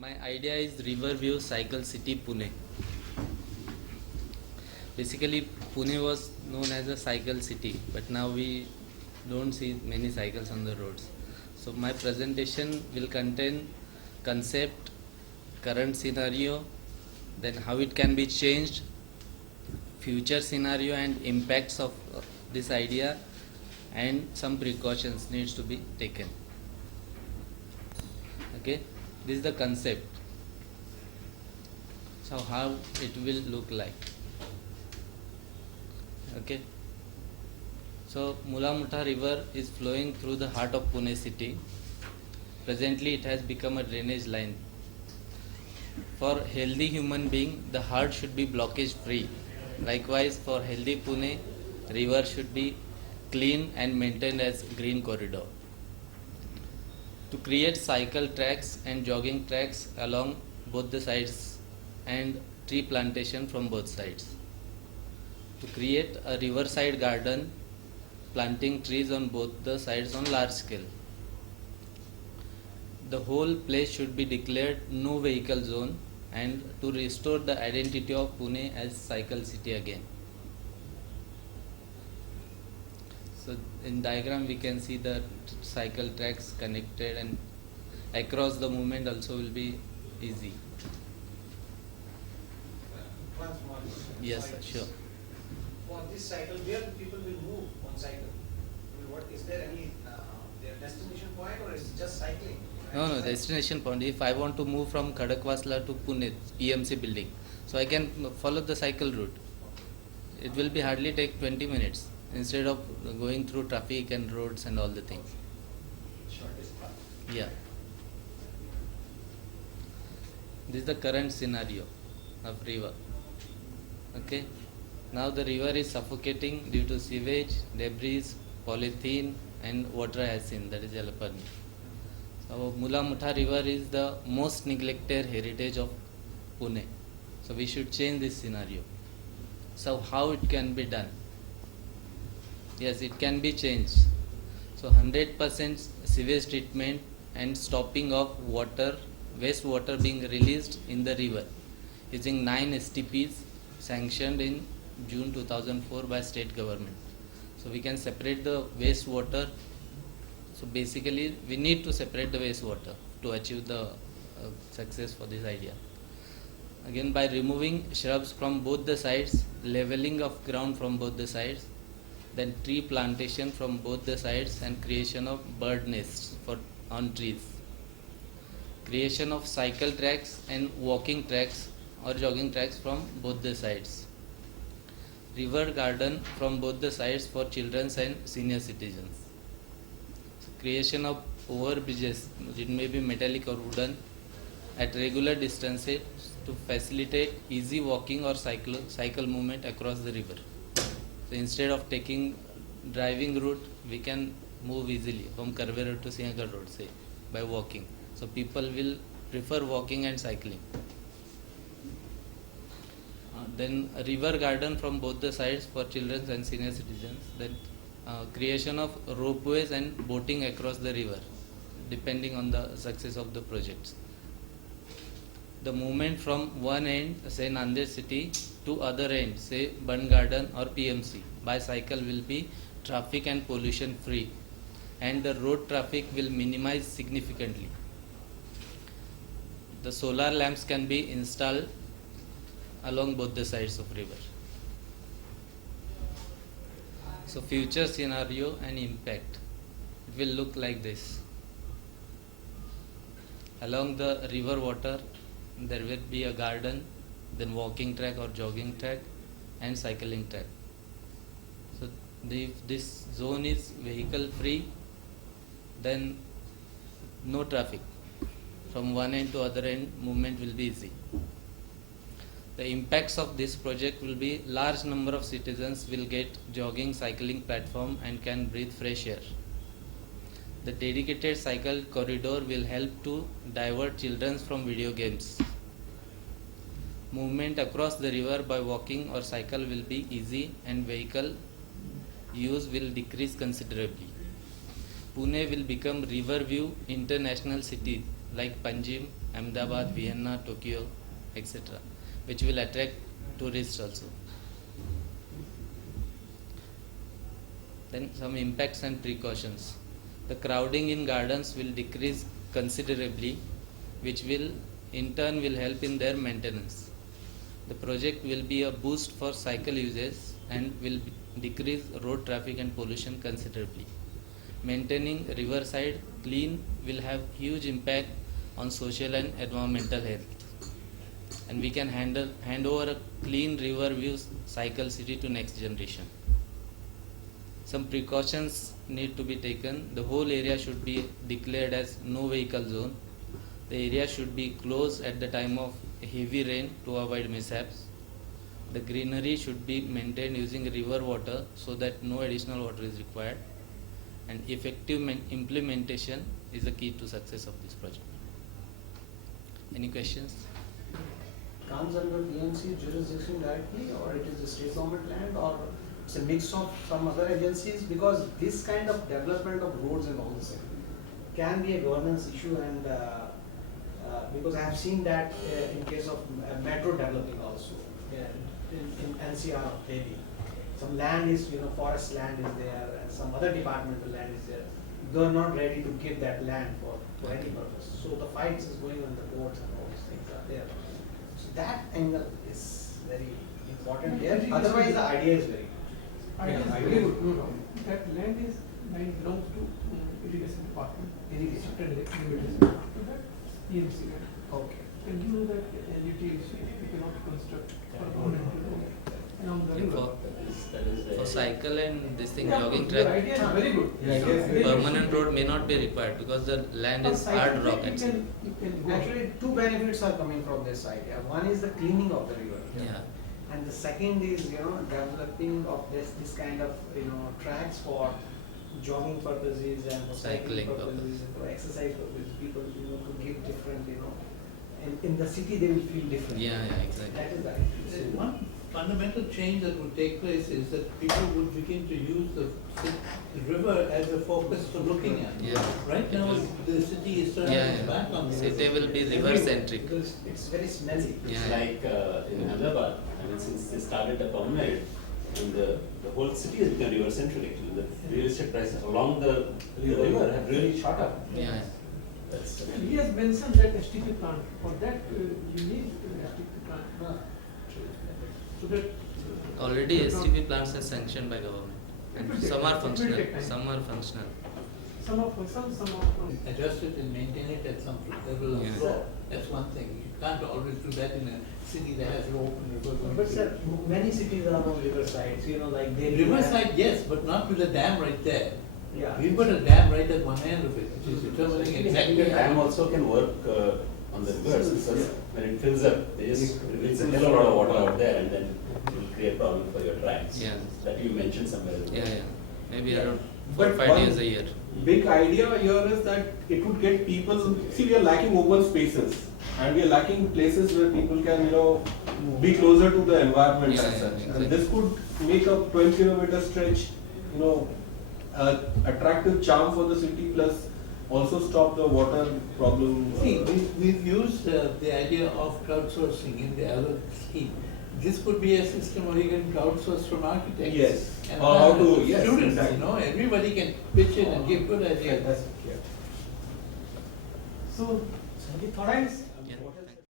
My idea is Riverview Cycle City Pune. Basically, Pune was known as a cycle city, but now we don't see many cycles on the roads. So my presentation will contain concept, current scenario, then how it can be changed, future scenario and impacts of this idea, and some precautions needs to be taken. Okay, this is the concept. So how it will look like. Okay, so Mula Mutha river is flowing through the heart of Pune city. Presently it has become a drainage line. For healthy human being, the heart should be blockage free. Likewise, for healthy Pune, river should be clean and maintained as green corridor. To create cycle tracks and jogging tracks along both the sides and tree plantation from both sides. To create a riverside garden, planting trees on both the sides on large scale. The whole place should be declared no vehicle zone and to restore the identity of Pune as cycle city again. So in diagram we can see the cycle tracks connected and across the movement also will be easy. Yes, sir, sure. For this cycle, where the people will move on cycle? I mean, what is there any their destination point or is it just cycling? No, destination point. If I want to move from Khadakwasla to Pune, EMC building, so I can follow the cycle route. It will be hardly take 20 minutes instead of going through traffic and roads and all the things. Shortest path. Yeah. This is the current scenario of river. Okay. Now the river is suffocating due to sewage, debris, polythene and water hyacinth, that is Jalapani. So Mula Mutha river is the most neglected heritage of Pune. So we should change this scenario. So how it can be done? Yes, it can be changed. So 100% sewage treatment and stopping of water, wastewater being released in the river using 9 STPs sanctioned in June 2004 by state government. So we can separate the wastewater. So basically we need to separate the wastewater to achieve the success for this idea. Again, by removing shrubs from both the sides, leveling of ground from both the sides, then tree plantation from both the sides and creation of bird nests on trees. Creation of cycle tracks and walking tracks or jogging tracks from both the sides. River garden from both the sides for children and senior citizens. So creation of overbridges, it may be metallic or wooden, at regular distances to facilitate easy walking or cycle movement across the river. So instead of taking driving route, we can move easily from Karve Road to Sinhagad Road, say, by walking. So people will prefer walking and cycling. Then a river garden from both the sides for children and senior citizens. Then creation of ropeways and boating across the river, depending on the success of the projects. The movement from one end, say Nanded city, to other end, say Bun Garden or PMC, by cycle will be traffic and pollution free, and the road traffic will minimize significantly. The solar lamps can be installed along both the sides of river. So future scenario and impact, it will look like this. Along the river water there will be a garden, then walking track or jogging track and cycling track. So if this zone is vehicle free, then no traffic. From one end to other end, movement will be easy. The impacts of this project will be large number of citizens will get jogging, cycling platform and can breathe fresh air. The dedicated cycle corridor will help to divert children from video games. Movement across the river by walking or cycle will be easy and vehicle use will decrease considerably. Pune will become Riverview International City like Panjim, Ahmedabad, Vienna, Tokyo, etc., which will attract tourists also. Then some impacts and precautions. The crowding in gardens will decrease considerably, which will in turn will help in their maintenance. The project will be a boost for cycle users and will decrease road traffic and pollution considerably. Maintaining riverside clean will have huge impact on social and environmental health. And we can hand over a clean river view cycle city to next generation. Some precautions need to be taken. The whole area should be declared as no vehicle zone. The area should be closed at the time of heavy rain to avoid mishaps. The greenery should be maintained using river water so that no additional water is required. And effective implementation is the key to success of this project. Any questions? Comes under PMC jurisdiction directly, or it is a state government land, or it's a mix of some other agencies? Because this kind of development of roads and all this can be a governance issue, and because I have seen that in case of metro developing also, in NCR of Delhi. Some land is, forest land is there, and some other departmental land is there. They are not ready to give that land for any purpose. So the fights is going on the courts and all these things are there. So that angle is very important here. Otherwise, the idea is very good. Idea is very good. That land belongs to irrigation department. Irrigation. To that EMC land. Okay. And you know that LUTC, we cannot construct permanent road along the river. For cycle and this thing, Yeah, jogging your track, idea is very good. permanent road may not be required because the land is hard rock. You can go. Actually, two benefits are coming from this idea. One is the cleaning of the river. Yeah. And the second is, developing of this kind of, tracks for jogging purposes and for cycling Cycling purposes and for exercise purposes. People, to give different, in the city they will feel different. Yeah, exactly. That is the idea. One fundamental change that would take place is that people would begin to use the river as a focus for looking at. Yeah. Right now, the city is turning its back on the river. City will be river centric. Because it's very smelly. Yeah. It's like in Ahmedabad, since they started the promenade, and the whole city has become river centric actually. The real estate prices along the river have really shot up. Yeah. That's, He has mentioned that STP plant. For that, you need STP plant. So that. Already STP plants are sanctioned by government. And some are functional. Some are functional. Some of. Adjust it and maintain it at some level of Yeah. flow. That's one thing. You can't always do that in a city that has an open river. going But through sir, many cities are on riversides, like they. Riverside, yes, but not with a dam right there. Yeah. We've got a dam right at one end of it, which is determining the exactly. dam also can work on the rivers because when it fills up, there is release a hell of a lot of water out there, and then it will create problem for your tracks. Yeah. That you mentioned somewhere. Yeah. Maybe Yeah. around But 4-5 one- days a year. Big idea here is that it would get people, see, we are lacking open spaces and we are lacking places where people can, be closer to the environment Yeah, as yeah, such. exactly. And this could make a 12-kilometer stretch, attractive charm for the city, plus also stop the water problem. See, we've used the idea of crowdsourcing in the other scheme. This could be a system where you can crowdsource from architects. Yes. And How to- planners, yes, students, exactly. everybody can pitch in and give good ideas. Fantastic, yeah. So, Thanks